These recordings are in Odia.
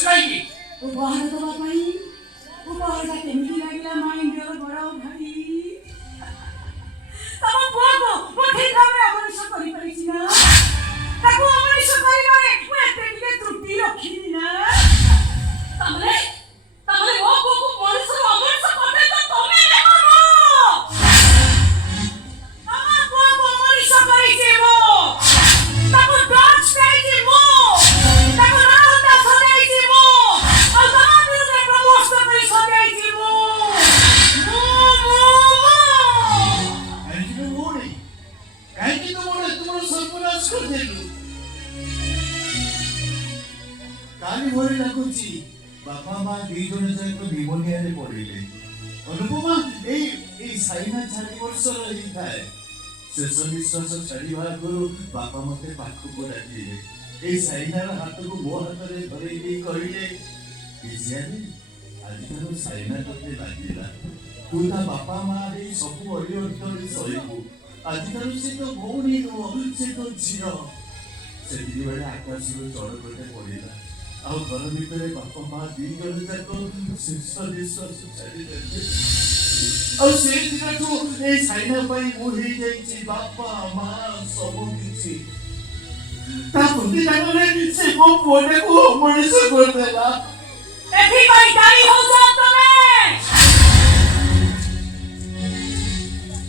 ଆସିଛି କାହିଁକି? ଉପହାର ଦେବା ପାଇଁ। ଉପହାରଟା କେମିତି ଲାଗିଲା ମାଇଣ୍ଡର ବଡ଼ ଭାଇ? ତମ ପୁଅକୁ ମୁଁ ଠିକ ଭାବରେ ଅମଣିଷ କରିପାରିଛି ନା? ତାକୁ ଅମଣିଷ କରିବାରେ ମୁଁ ଏତେ ଟିକେ ତ୍ରୁଟି ରଖିନି ନା? ତାମାନେ ମୋ ପୁଅକୁ ମଣିଷରୁ ଅମଣିଷ କରିଦେଇ ତ ତମେ ଏବେ କର? ତମ ପୁଅକୁ ଅମଣିଷ କରିଛି ମୁଁ। ତାକୁ ଡ୍ରଗ୍ସ ଦେଇଛି ମୁଁ। ତାକୁ ରାହୁଲଟା ସଜାଇଛି ମୁଁ। ଆଉ ତମ ବିରୁଦ୍ଧରେ ପ୍ରମୋଷ୍ଟ କରି ସଜାଇଛି ମୁଁ। କାହିଁକି ଭଉଣୀ? କାହିଁକି ତୁମର ସର୍ବନାଶ କରିଦେଲୁ? କାଲି ଭଳି ଲାଗୁଛି ବାପା ମା ଦି ଜଣ ଯାକ ନିମୋନିଆରେ ପଡ଼ିଲେ। ଅନୁପମା ଏଇ ସାଇନା 4 ବର୍ଷର ହେଇଥାଏ। ଶେଷ ନିଶ୍ୱାସ ଛାଡ଼ିବା ଆଗରୁ ବାପା ମତେ ପାଖକୁ ଡାକିଲେ। ଏଇ ସାଇନାର ହାତକୁ ମୋ ହାତରେ ଧରେଇ ଦେଇ କହିଲେ, "ପିଜିଆରେ ଆଜିଠାରୁ ସାଇନା ତତେ ଲାଗିଲା। ତୁ ତା ବାପା ମା ହେଇ ସବୁ ଅଳି ଅର୍ଦ୍ଦଳି ସହିବୁ। ଆଜିଠାରୁ ସେ ତ ଭଉଣୀ ନୁହଁ, ସେ ତ ଝିଅ।" ସେତିକି ବେଳେ ଆକାଶରୁ ଚଡ଼କଟେ ପଡ଼ିଲା। ଆଉ ଘର ଭିତରେ ବାପା ମା ଦି ଜଣ ଯାକ ଶେଷ ନିଶ୍ୱାସ ଛାଡ଼ିଦେଲେ। ଆଉ ସେଇ ଦିନଠୁ ଏଇ ସାଇନା ପାଇଁ ମୁଁ ହେଇଯାଇଛି ବାପା ମା ସବୁ କିଛି। ତା ବୁଦ୍ଧି ଜାଣରେ ସେ ମୋ ପୁଅଟାକୁ ଅମଣିଷ କରିଦେଲା। ଏଥିପାଇଁ ଦାୟୀ ହଉଛ ତମେ।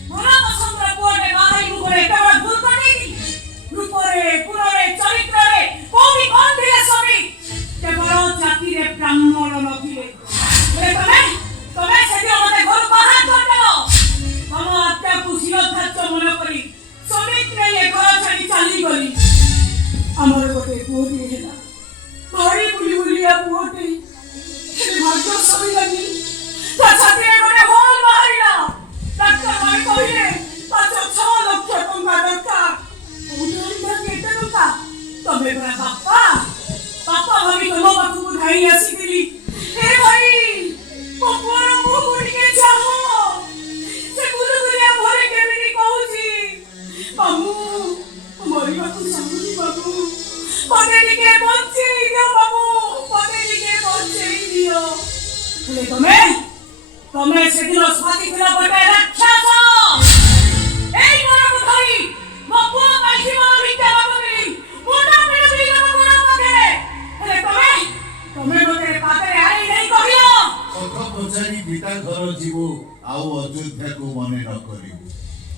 ମୋର ପସନ୍ଦର ପୁଅଟେ ବାହାରି ମୁଁ ଗୋଟେ ଏତେ ବଡ଼ ଭୁଲ କରିନି। ରୂପରେ, ଗୁଣରେ, ଚରିତ୍ରରେ କୋଉଠି କଣ ଥିଲେ ସବି? କେବଳ ଜାତିରେ ବ୍ରାହ୍ମଣ ନଥିଲେ। ତମେ ସେଦିନ ମତେ ଘରୁ ବାହାର କରିଦେଲ। ତମ ଆତ୍ମାକୁ ଶିରୋଧାର୍ଯ୍ୟ ମନେ କରି ସମିତ୍ରେ ଏ ଘର ଛାଡ଼ି ଚାଲିଗଲି। ଆମର ଗୋଟେ ପୁଅଟିଏ ହେଲା। ଭାରି ବୁଲି ବୁଲିଆ ପୁଅଟେ। ଭାଗ୍ୟ ସରିଲାନି। ତା ଛାତିରେ ଗୋଟେ ହୋଲ ବାହାରିଲା। ଡାକ୍ତର ଭାଇ କହିଲେ 5-6 ଲକ୍ଷ ଟଙ୍କା ଦରକାର। କେତେ ଟଙ୍କା? ତମେ ପରା ବାପା ଭାବି ତମ ପାଖକୁ ଧାଇଁ ଆସିଥିଲି। ହେ ଭାଇ, ମୋ ପୁଅର ମୁହଁକୁ ଟିକେ ଚାହ। ସେ ଗୁଲୁଗୁଲିଆ ମୁହଁରେ କେମିତି କହୁଛି, "ମାମୁଁ, ମରିବାକୁ ଚାହୁଁନି ମାମୁଁ। ମତେ ଟିକେ ବଞ୍ଚେଇ ଦିଅ ମାମୁଁ, ମତେ ଟିକେ ବଞ୍ଚେଇ ଦିଅ।" ହେଲେ ତମେ ସେଦିନ ସ୍ୱାଧୀନ ଗୋଟେ ରାକ୍ଷସ। ଏଇ ଘରକୁ ଧରି ମୋ ପୁଅ ପାଇଁ ଜୀବନ ଭିକ୍ଷା ମାଗୁଥିଲି। ମୁଣ୍ଡ ପିଟି ଦେଇଗଲ ଗୋଡ଼ ପାଖରେ। ହେଲେ ତମେ ମତେ ପାଦରେ ଆଣି ନେଇ କହିଲ, କଥା ପଚାରି ପିତା ଘର ଯିବୁ ଆଉ ଅଯୋଧ୍ୟାକୁ ମନେ ନ କରିବୁ।